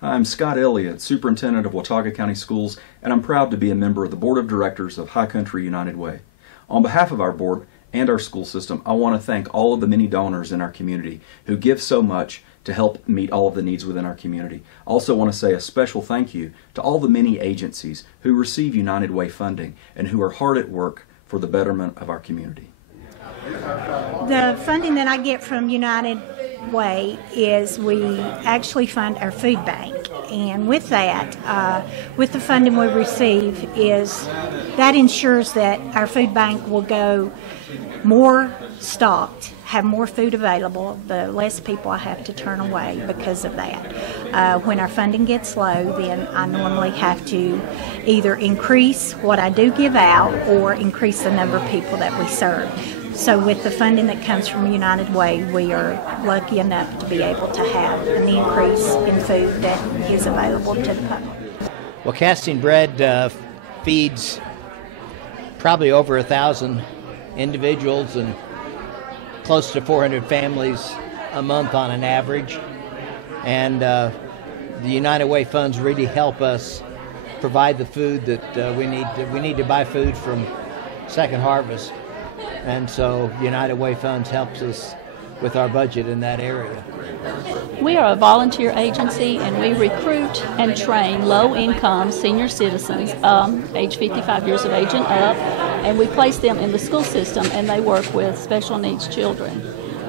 Hi, I'm Scott Elliott, Superintendent of Watauga County Schools, and I'm proud to be a member of the Board of Directors of High Country United Way. On behalf of our board and our school system, I want to thank all of the many donors in our community who give so much to help meet all of the needs within our community. I also want to say a special thank you to all the many agencies who receive United Way funding and who are hard at work for the betterment of our community. The funding that I get from United Way is we actually fund our food bank, and with that, with the funding we receive, that ensures that our food bank will go more stocked, have more food available, the less people I have to turn away because of that. When our funding gets low, then I normally have to either increase what I do give out or increase the number of people that we serve. So with the funding that comes from United Way, we are lucky enough to be able to have an increase in food that is available to the public. Well, Casting Bread feeds probably over 1,000 individuals and close to 400 families a month on an average. And the United Way funds really help us provide the food that we need. We need to buy food from Second Harvest. And so United Way funds helps us with our budget in that area. We are a volunteer agency, and we recruit and train low-income senior citizens, age 55 years of age and up, and we place them in the school system, and they work with special needs children.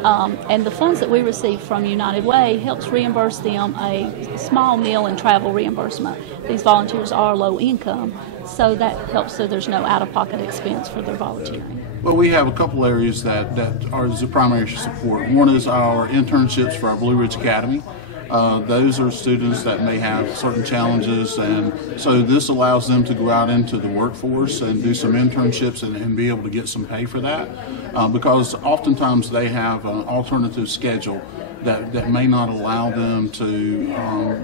And the funds that we receive from United Way helps reimburse them a small meal and travel reimbursement. These volunteers are low income, so that helps so there's no out-of-pocket expense for their volunteering. Well, we have a couple areas that are the primary support. One is our internships for our Blue Ridge Academy. Those are students that may have certain challenges, and so this allows them to go out into the workforce and do some internships and be able to get some pay for that, because oftentimes they have an alternative schedule that may not allow them to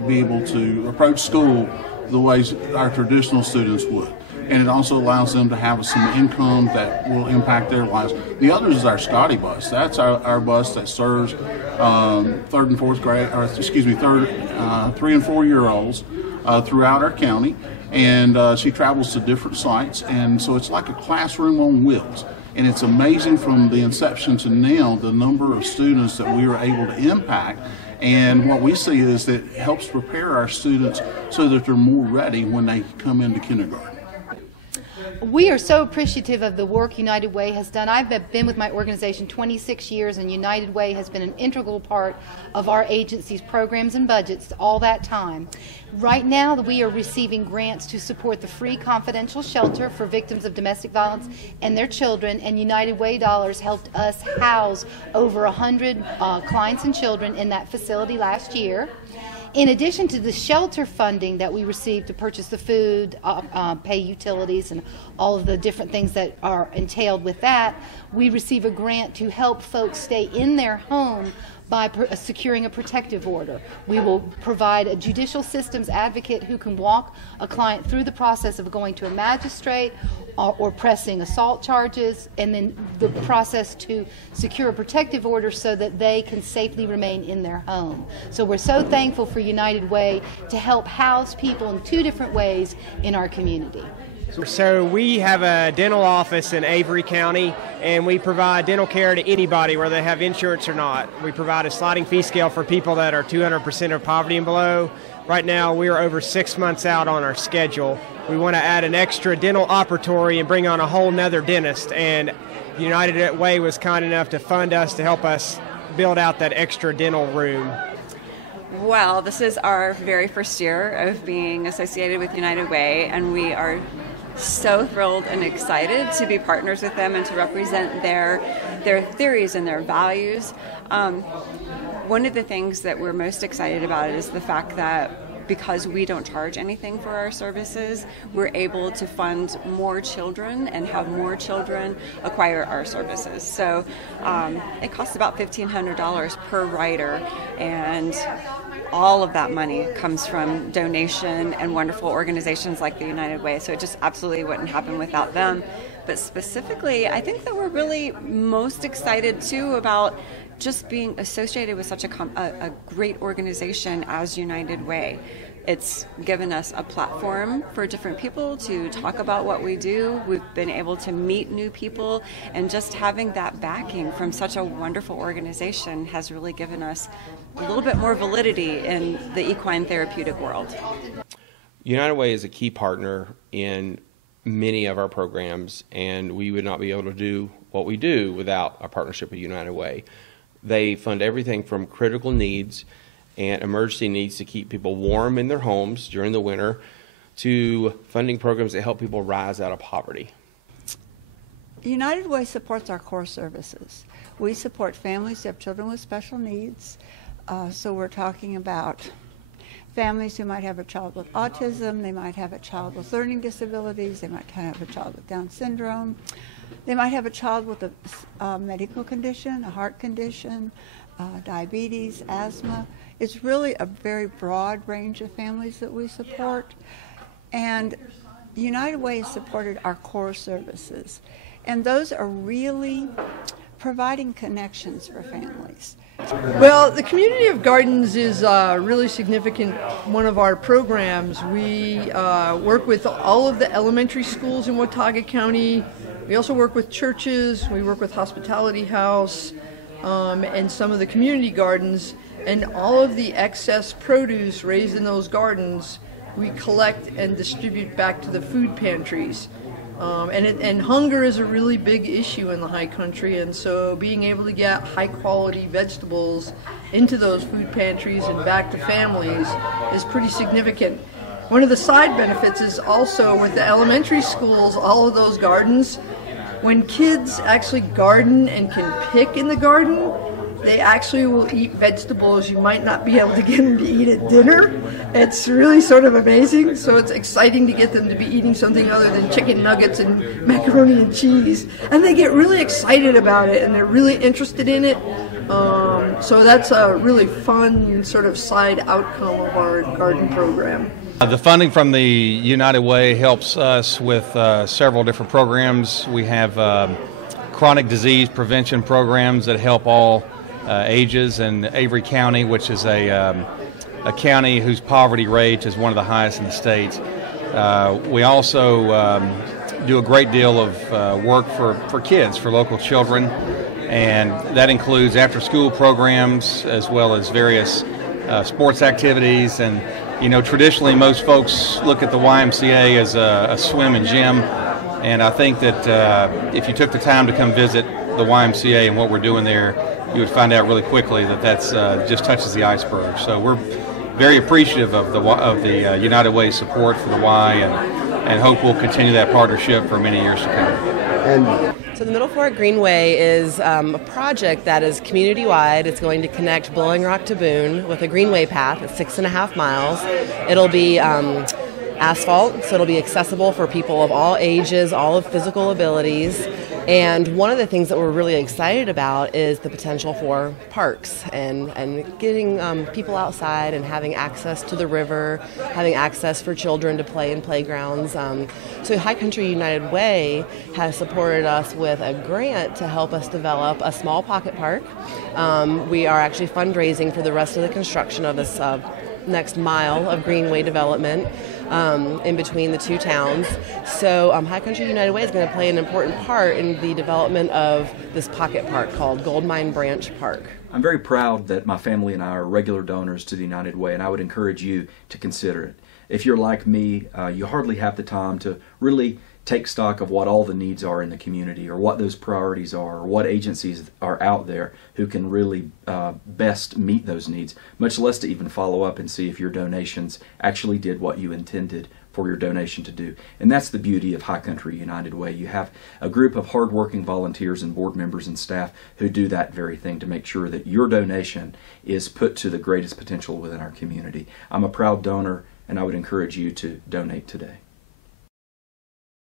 be able to approach school the ways our traditional students would. And it also allows them to have some income that will impact their lives. The other is our Scotty bus. That's our bus that serves third and 3 and 4 year olds throughout our county. And she travels to different sites. And so it's like a classroom on wheels. And it's amazing from the inception to now the number of students that we are able to impact. And what we see is that it helps prepare our students so that they're more ready when they come into kindergarten. We are so appreciative of the work United Way has done. I've been with my organization 26 years, and United Way has been an integral part of our agency's programs and budgets all that time. Right now, we are receiving grants to support the free confidential shelter for victims of domestic violence and their children, and United Way dollars helped us house over 100 clients and children in that facility last year. In addition to the shelter funding that we receive to purchase the food, pay utilities, and all of the different things that are entailed with that, we receive a grant to help folks stay in their home by securing a protective order. We will provide a judicial systems advocate who can walk a client through the process of going to a magistrate or pressing assault charges, and then the process to secure a protective order so that they can safely remain in their home. So we're so thankful for United Way to help house people in 2 different ways in our community. So we have a dental office in Avery County, and we provide dental care to anybody, whether they have insurance or not. We provide a sliding fee scale for people that are 200% of poverty and below. Right now, we are over 6 months out on our schedule. We want to add an extra dental operatory and bring on a whole nother dentist, and United Way was kind enough to fund us to help us build out that extra dental room. Well, this is our very first year of being associated with United Way, and we are so thrilled and excited to be partners with them and to represent their theories and their values. One of the things that we're most excited about is the fact that because we don't charge anything for our services, we're able to fund more children and have more children acquire our services. So it costs about $1,500 per rider, and all of that money comes from donation and wonderful organizations like the United Way. So it just absolutely wouldn't happen without them. But specifically, I think that we're really most excited too about just being associated with such a great organization as United Way. It's given us a platform for different people to talk about what we do. We've been able to meet new people, and just having that backing from such a wonderful organization has really given us a little bit more validity in the equine therapeutic world. United Way is a key partner in many of our programs, and we would not be able to do what we do without our partnership with United Way. They fund everything from critical needs and emergency needs to keep people warm in their homes during the winter, to funding programs that help people rise out of poverty. United Way supports our core services. We support families who have children with special needs. So we're talking about families who might have a child with autism, they might have a child with learning disabilities, they might have a child with Down syndrome, they might have a child with a medical condition, a heart condition, diabetes, asthma. It's really a very broad range of families that we support. And United Way has supported our core services. And those are really providing connections for families. Well, the Community of Gardens is a really significant one of our programs. We work with all of the elementary schools in Watauga County. We also work with churches. We work with Hospitality House and some of the community gardens. And all of the excess produce raised in those gardens, we collect and distribute back to the food pantries. And hunger is a really big issue in the high country, and so being able to get high quality vegetables into those food pantries and back to families is pretty significant. One of the side benefits is also with the elementary schools, all of those gardens, when kids actually garden and can pick in the garden, they actually will eat vegetables you might not be able to get them to eat at dinner. It's really sort of amazing. So it's exciting to get them to be eating something other than chicken nuggets and macaroni and cheese. And they get really excited about it, and they're really interested in it. So that's a really fun sort of side outcome of our garden program. The funding from the United Way helps us with several different programs. We have chronic disease prevention programs that help all ages in Avery County, which is a county whose poverty rate is one of the highest in the state. We also do a great deal of work for kids, for local children, and that includes after-school programs as well as various sports activities. And you know, traditionally most folks look at the YMCA as a swim and gym, and I think that if you took the time to come visit the YMCA and what we're doing there, you would find out really quickly that that's just touches the iceberg. So we're very appreciative of the United Way support for the Y, and hope we'll continue that partnership for many years to come. So the Middle Fork Greenway is a project that is community-wide. It's going to connect Blowing Rock to Boone with a greenway path. It's 6.5 miles. It'll be asphalt, so it'll be accessible for people of all ages, all of physical abilities. And one of the things that we're really excited about is the potential for parks and getting people outside and having access to the river, having access for children to play in playgrounds. So High Country United Way has supported us with a grant to help us develop a small pocket park. We are actually fundraising for the rest of the construction of this next mile of greenway development in between the two towns. So High Country United Way is going to play an important part in the development of this pocket park called Goldmine Branch Park. I'm very proud that my family and I are regular donors to the United Way, and I would encourage you to consider it. If you're like me, you hardly have the time to really take stock of what all the needs are in the community, or what those priorities are, or what agencies are out there who can really best meet those needs, much less to even follow up and see if your donations actually did what you intended for your donation to do. And that's the beauty of High Country United Way. You have a group of hardworking volunteers and board members and staff who do that very thing to make sure that your donation is put to the greatest potential within our community. I'm a proud donor, and I would encourage you to donate today.